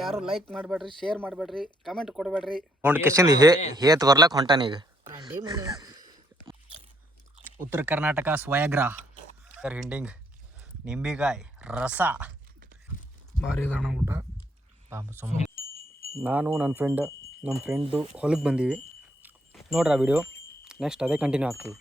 ಯಾರು ಲೈಕ್ ಮಾಡಬೇಡ್ರಿ, ಶೇರ್ ಮಾಡಬೇಡ್ರಿ, ಕಮೆಂಟ್ ಕೊಡಬೇಡ್ರಿ. ಹೇತ್ ಬರ್ಲಕ್ ಹೊಂಟಾನೀಗ. ಉತ್ತರ ಕರ್ನಾಟಕ ಸ್ವಯಗ್ರ ಹಿಂಡಿಂಗ್ ನಿಂಬಿಕಾಯಿ ರಸ ಭಾರಿ ಇದಣ್ಣ ಊಟ. ನಾನು ನಮ್ಮ ಫ್ರೆಂಡ್ದು ಹೊಲಕ್ಕೆ ಬಂದೀವಿ ನೋಡ್ರಿ ಆ ವಿಡಿಯೋ. ನೆಕ್ಸ್ಟ್ ಅದೇ ಕಂಟಿನ್ಯೂ ಆಗ್ತದೆ.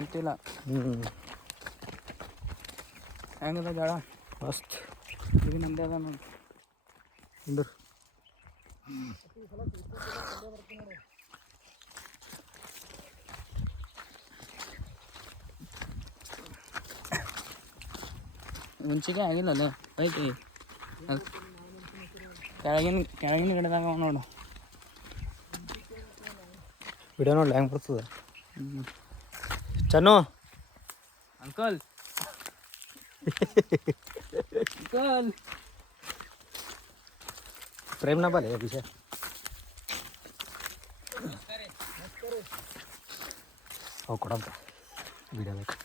ಎಂತಿಲ್ಲ ಹೆಂಗದ ಜಾಳ ಮಸ್ತ್ ಈಗ ನಮ್ದೇ ಅದ ನೋಡಿ. ಮುಂಚೆಗೆ ಆಗಿಲ್ಲಲ್ಲ ಐತಿ ಕೆಳಗಿನ ಗಿಡದಾಗ ನೋಡು. ವಿಡಿಯೋ ನೋಡಿ ಹೆಂಗೆ ಬರ್ತದೆ. ಚನ್ನು ಅಂಕಲ್ ಅಂಕಲ್ ಪ್ರೇಮ್ನ ಬಲೆ ವಿಷಯ ಅವು ಕೊಡಂತ ವಿಡಿಯೋ ಬೇಕು.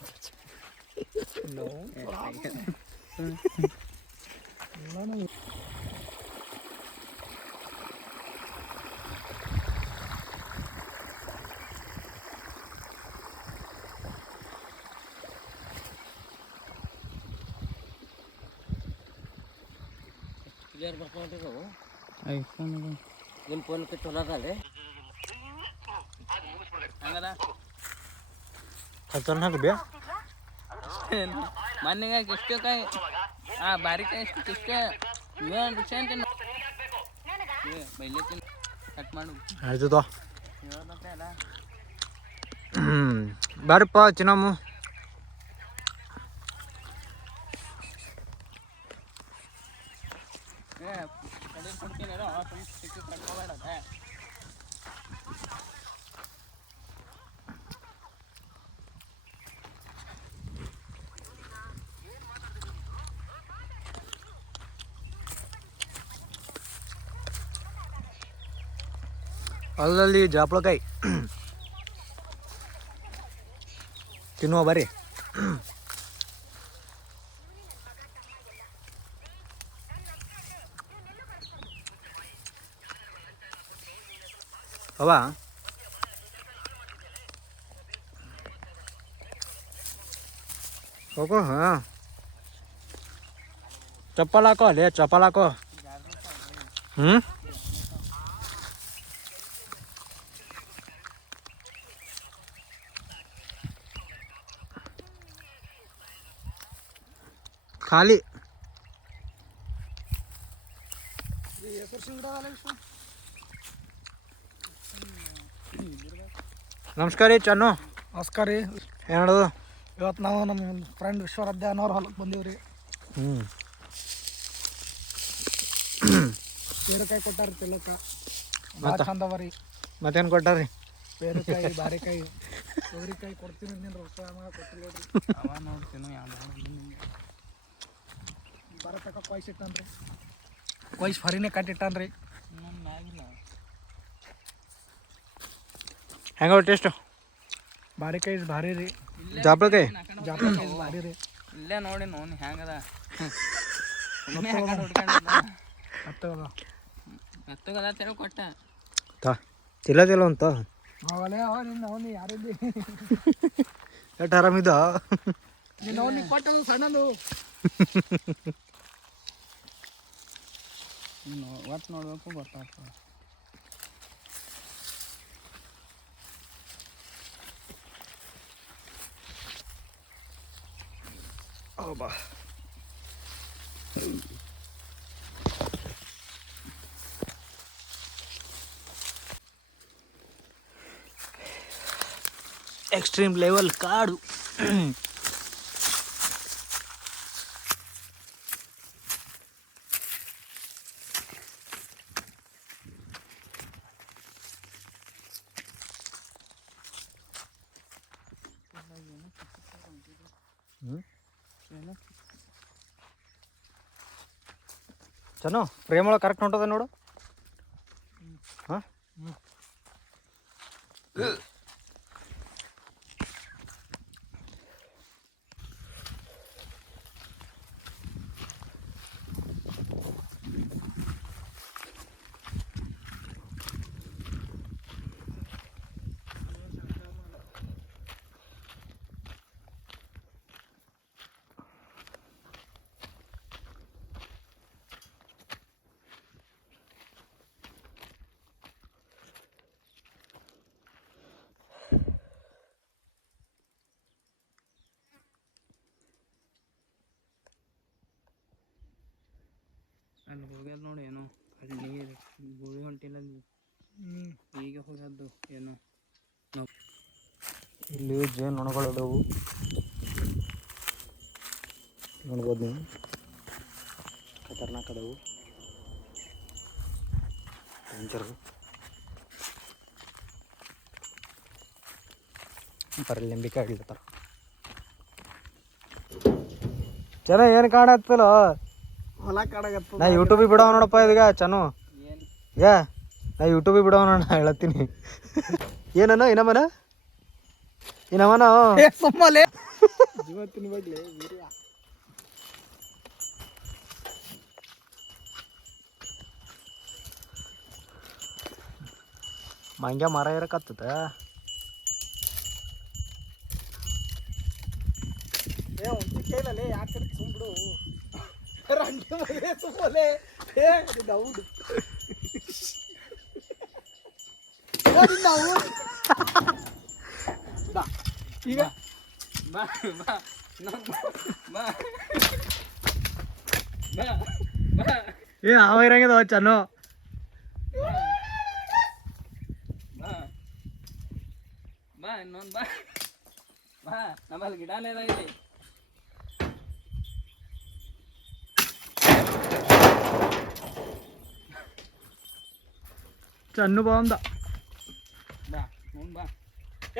ಕ್ಲಿಯರ್ ಬರ್ಕೊಂಡಿದ್ದವು ಐಫೋನ್ ನಿಮ್ಮ ಫೋನ್ಗೆ ಚಲೋ ಅದ ಹಂಗದ ಚೆನ್ನಾಗಿ ಮೊನ್ನೆಗೆ ಎಷ್ಟೇ ಕಾಯಿ ಬಾರಿಕಾಯಿ ಎಷ್ಟೇ ಏನು ರುಚಿ ಅಂತೀನಿ ಬೈಲತ್ತೀನಿ ಕಟ್ ಮಾಡು ಆಯ್ತದ. ಬಾರಪ್ಪ ಚಿನ್ನಮ್ಮ. ಅಲ್ಲಲ್ಲಿ ಜಾಪಳಕಾಯಿ ತಿನ್ನುವ ಬರ್ರಿ. ಅವ ಹೋಗೋ. ಹಾಂ ಚಪ್ಪಲ್ ಹಾಕೋ ಅಲ್ಲೇ ಚಪ್ಪಲ್ ಹಾಕೋ. ಖಾಲಿ ನಮಸ್ಕಾರ ರೀ ಚನ್ನು. ನಮಸ್ಕಾರ ರೀ. ಏನು ಹೇಳೋದು? ಇವತ್ತು ನಾವು ನಮ್ಮ ಫ್ರೆಂಡ್ ವಿಶ್ವರಾಧ್ಯ ಅನ್ನೋರು ಹೊಲಕ್ಕೆ ಬಂದೀವಿ ರೀ. ಪೇರಕಾಯಿ ಕೊಟ್ಟಾರ ತಿಲ್ಲಕ್ಕ ಭಾಳ ಚಂದ ಅವ ರೀ. ಮತ್ತೇನು ಕೊಟ್ಟಾರಿ? ಪೇರಕಾಯಿ ಬಾರೆಕಾಯಿ ತೊಗರಿಕಾಯಿ ಕೊಡ್ತೀನಿ ನೀನು ರೊಕ್ಕ ಕೊಟ್ಟಿಲ್ಲ ನೋಡ್ರಿ. ಅವ ನೋಡ್ತೀನಿ ಬರತಕ್ಕ ಕೊಯ್ಸ್ ಇಟ್ಟಾನ್ರಿ. ಕೊಯ್ಸ್ ಫರಿನೇ ಕಟ್ಟಿಟ್ಟಾನ್ರಿ. ಹೆಂಗ ಟೇಸ್ಟು? ಬಾರೆಕಾಯಿ ಭಾರಿ ರೀ. ಜಾಪಳಕಾಯಿ ಭಾರಿ ರೀ. ಇಲ್ಲೇ ನೋಡಿ ನೋಡಿ ಹೆಂಗದ ಹತ್ತಗದ ತೆಳು ಕೊಟ್ಟ ತಿಲ್ಲದಿಲ್ಲ ಅಂತ ಅವಲೇ ಅವ ನಿನ್ನ ಅವನು ಯಾರಿದ್ದಿ ಎಷ್ಟು ಆರಾಮಿದ್ದ ನೀನು ಅವನಿಗೆ ಕೊಟ್ಟದು ಸಣ್ಣದು. ಒಟ್ಟು ನೋಡ್ಬೇಕು ಗೊತ್ತಾಗ್ತದೆ. ಬಾ ಎಕ್ಸ್ಟ್ರೀಮ್ ಲೆವೆಲ್ ಕಾಡು. ಚನ್ನೋ ಫ್ರೇಮ್ ಒಳಗೆ ಕರೆಕ್ಟ್ ಹೊಂಟದ ನೋಡು. ಹಾಂ ಅಲ್ಲಿ ಹೋಗ್ಯದ ನೋಡಿ ಏನೋ ಅಲ್ಲಿ ನೀರು ಗುಳಿ ಹೊಂಟಿಲ್ಲ ಈಗ ಹೋಗ್ಯದ್ದು ಏನೋ ಇಲ್ಲಿ ಜೇನುನೊಣಗಳು ಅದಾವು ನೋಡ್ಬೋದು ನೀವು ಖತರ್ನಾಕ್ ಅದಾವು ಡೇಂಜರು ಬರಲಿ ನಿಂಬಿಕಾಯಿ ಇಡ್ಲತ್ತಾರ ಚಲೋ ಏನು ಕಾಣತ್ತಲ್ಲ ಹೊಲ ಕಾಡಾಗತ್ತ ನಾ ಯೂಟ್ಯೂಬಿಗೆ ಬಿಡವ ನೋಡಪ್ಪ ಇದೀಗ ಚನು ಯಾ ನಾ ಯೂಟ್ಯೂಬಿಗೆ ಬಿಡವ ನೋಡ ಹೇಳತ್ತೀನಿ ಏನನ ಇನ್ನಮನ ಸುಮ್ಮಲೆ ಇವತ್ತಿನ ಬಗ್ಗೆ ಮಂಗ್ಯ ಮರ ಇರಕತ್ತದ ಕೈಲೇ ಯಾಕೆ ಸುಂಬಿಡು ರಂಡಿ ಮನೆ ಸುಮ್ಮಲೆ ಹೌದು ಈಗ ಬಾ ಬಾ ಬಾ ಏ ಅವ ಇರಂಗದ ಚನ್ನು ಬಾ ಬಾ ಇನ್ನೊಂದು ಬಾ ಬಾ ನಮ್ಮಲ್ಲಿ ಗಿಡನೇ ಇಲ್ಲ ಇಲ್ಲಿ ಚನ್ನು ಬಾಂದ ಬಾ ನೋಡ್ ಬಾ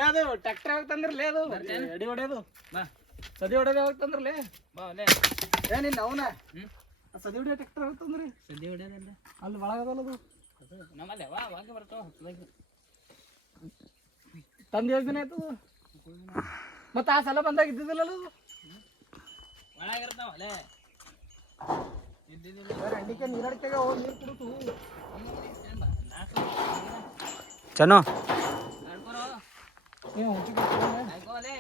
ಅದು ಟ್ರ್ಯಾಕ್ಟರ್ ಯಾವಾಗ ತಂದ್ರಲೇ ಅದು ಎಡಿ ಹೊಡೆಯೋದು ಬಾ ಸದಿ ಹೊಡೆಯೋದು ಯಾವಾಗ ತಂದ್ರಲೇ ಬಾ ಒಲೆ ಏನಿಲ್ಲ ಅವನ ಸದಿ ಹೊಡೆಯೋ ಟ್ರ್ಯಾಕ್ಟರ್ ಯಾವಾಗ ತಂದ್ರಿ ಸದ್ಯ ಹೊಡ್ಯೋದಲ್ಲ ಅಲ್ಲಿ ಒಳಗದಲ್ಲ ಅದು ನಮ್ಮಲ್ಲಿ ವಾಗಿ ಬರ್ತಾವ ಹೊಸದಾಗಿ ತಂದು ಎಷ್ಟು ದಿನ ಆಯ್ತು ಮತ್ತೆ ಆ ಸಲ ಬಂದಾಗ ಇದ್ದಿದ್ದಿಲ್ಲ ಅದು ಒಳಗಿರ್ತಾವ ಒಲೆ ಇದ್ದಿದ್ದಿಲ್ಲ ರಂಡಿಕೆ ನೀರಡಿಕೆಗೆ ಹೋಗಿ ನೀರು ಕುಡಿತು ಚನ್ನು ನಡ್ಕೊರೋ ನೀವು ಆಯ್ಕೋ ಒಲೆ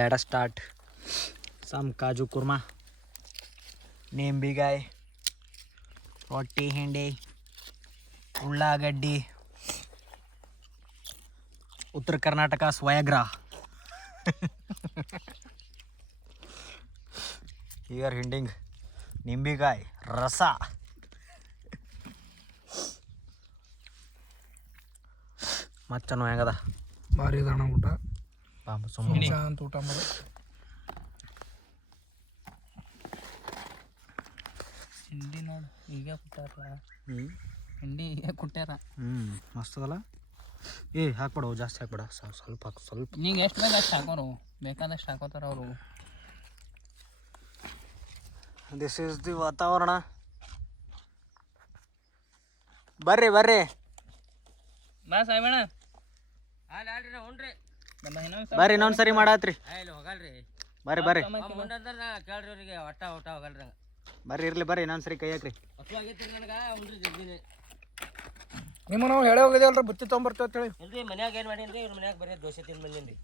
Let us start some kaju kurma, ನಿಂಬಿಕಾಯಿ, ರೊಟ್ಟಿ ಹಿಂಡಿ, ಉಳ್ಳಾಗಡ್ಡಿ, ಉತ್ತರ ಕರ್ನಾಟಕ ಸ್ವಯಗ್ರ. ಹಿಯರ್ ಹಿಂಡಿಂಗ್ ನಿಂಬಿಕಾಯಿ ರಸ. ಮಚ್ಚನು ಹೆಂಗದ ಭಾರಿ ದಣ ಊಟ ಸುಮ್ಮನೆ ಅಂತ ಊಟ ಮಾಡು ಹಿಂಡಿ ನೋಡು ಈಗ ಕೊಟ್ಟಾರ ಹಿಂಡಿ ಈಗ ಕೊಟ್ಟಾರ ಮಸ್ತ್ ಅದಲ್ಲ. ಏ ಹಾಕ್ಬೇಡ ಜಾಸ್ತಿ ಹಾಕ್ಬೇಡ ಸ್ವಲ್ಪ ಹಾಕು ಸ್ವಲ್ಪ. ನಿಂಗೆ ಎಷ್ಟು ಬೇಕು ಅಷ್ಟು ಹಾಕೋರು ಬೇಕಾದಷ್ಟು ಹಾಕೋತಾರ ಅವರು. ದಿಸ್ ಈಸ್ ದಿ ವಾತಾವರಣ. ಬರ್ರಿ ಬರ್ರಿ ಬಾ ಸಾಯ್ಬಣ್ಣ ಬರ್ರಿ ಇನ್ನೊಂದು ಸರಿ ಮಾಡತ್ರಿ. ಹೋಗಲ್ರಿ ಬರ್ರಿ ಬರ್ರಿ ಕೇಳ್ರಿ ಅವ್ರಿಗೆ ಒಟ್ಟ ಊಟ ಹೋಗಲ್ರಿ ಬರ್ರಿ ಇರ್ಲಿ ಬರ್ರಿ ಇನ್ನೊಂದು ಸರಿ ಕೈ ಹಾಕ್ರಿ. ಹಸುವಾಗೈತಿ ನನಗೆ ಉಂಡ್ರಿ ಜಲ್ದಿನಿ. ನಿಮ್ಮ ನಾವು ಹೇಳೇ ಹೋಗಿದೇವಲ್ರಿ ಬುತ್ತಿ ತೊಗೊಂಬರ್ತೇವೆ ಅಂತೇಳಿ. ಇಲ್ರಿ ಮನ್ಯಾಗ ಏನು ಮಾಡೀನಿ ಇವ್ರ ಮನ್ಯಾಗ ಬರೀ ದೋಸೆ ತಿಂದು ಬಂದೀನಿ.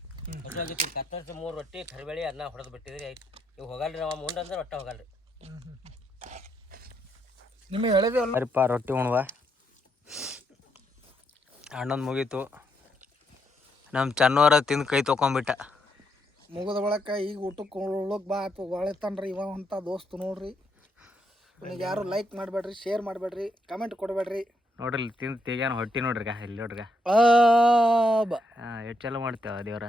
ಹಸುವಾಗೈತಿ ಕತ್ತರ್ಸಿ 3 ರೊಟ್ಟಿ ಕರಿಬೇಳಿ ಅನ್ನ ಹೊಡೆದು ಬಿಟ್ಟಿದ್ರಿ ಆಯ್ತು. ಇವು ಹೋಗಲ್ರಿ ನಾವು ಮುಂಡಂದ್ರೆ ಒಟ್ಟ ಹೋಗಲ್ರಿ. ನಿಮಗೆ ಹೇಳಿದೇವಲ್ಲ ಬರಿಪ್ಪ ರೊಟ್ಟಿ ಉಣ್ವ. ಅಣ್ಣಂದು ಮುಗೀತು. ನಮ್ಮ ಚನ್ನವರ ತಿಂದು ಕೈ ತೊಗೊಂಬಿಟ್ಟ. ಮುಗಿದ ಬಳಕ ಈಗ ಊಟಕ್ಕೆ ಹೋಗ್ಲಕ್ಕೆ ಬಾ ಆತು ಹೊಳಿತಾನ್ರಿ ಇವ ಅಂತ ದೋಸ್ತ್ ನೋಡ್ರಿ. ನನಗೆ ಯಾರು ಲೈಕ್ ಮಾಡಬೇಡ್ರಿ, ಶೇರ್ ಮಾಡಬೇಡ್ರಿ, ಕಮೆಂಟ್ ಕೊಡಬೇಡ್ರಿ. ನೋಡ್ರಿ ಇಲ್ಲಿ ತಿಂದು ತೆಗ್ಯಾನ ಹೊಟ್ಟಿ ನೋಡ್ರಿಗ ಇಲ್ಲಿ ನೋಡ್ರಿಗ ಎಷ್ಟು ಚಲೋ ಮಾಡ್ತೇವ ದೇವ್ರ.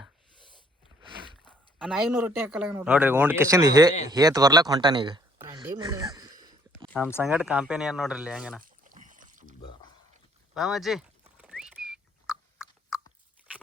ನಾಯಿನೂ ರೊಟ್ಟಿ ಹಾಕಲ್ಲ ನೋಡ್ರಿ ಉಂಡ್ ಕಿಶಿಂದ ಹೇತ್ ಬರ್ಲಕ್ ಹೊಂಟಾನ ಈಗ. ನೋಡಿ. ನಮ್ಮ ಸಂಗಡ ಕಂಪನಿ ಏನ್ ನೋಡ್ರಿ ಇಲ್ಲಿ ಹೆಂಗನ ಬಾಮಜ್ಜಿ.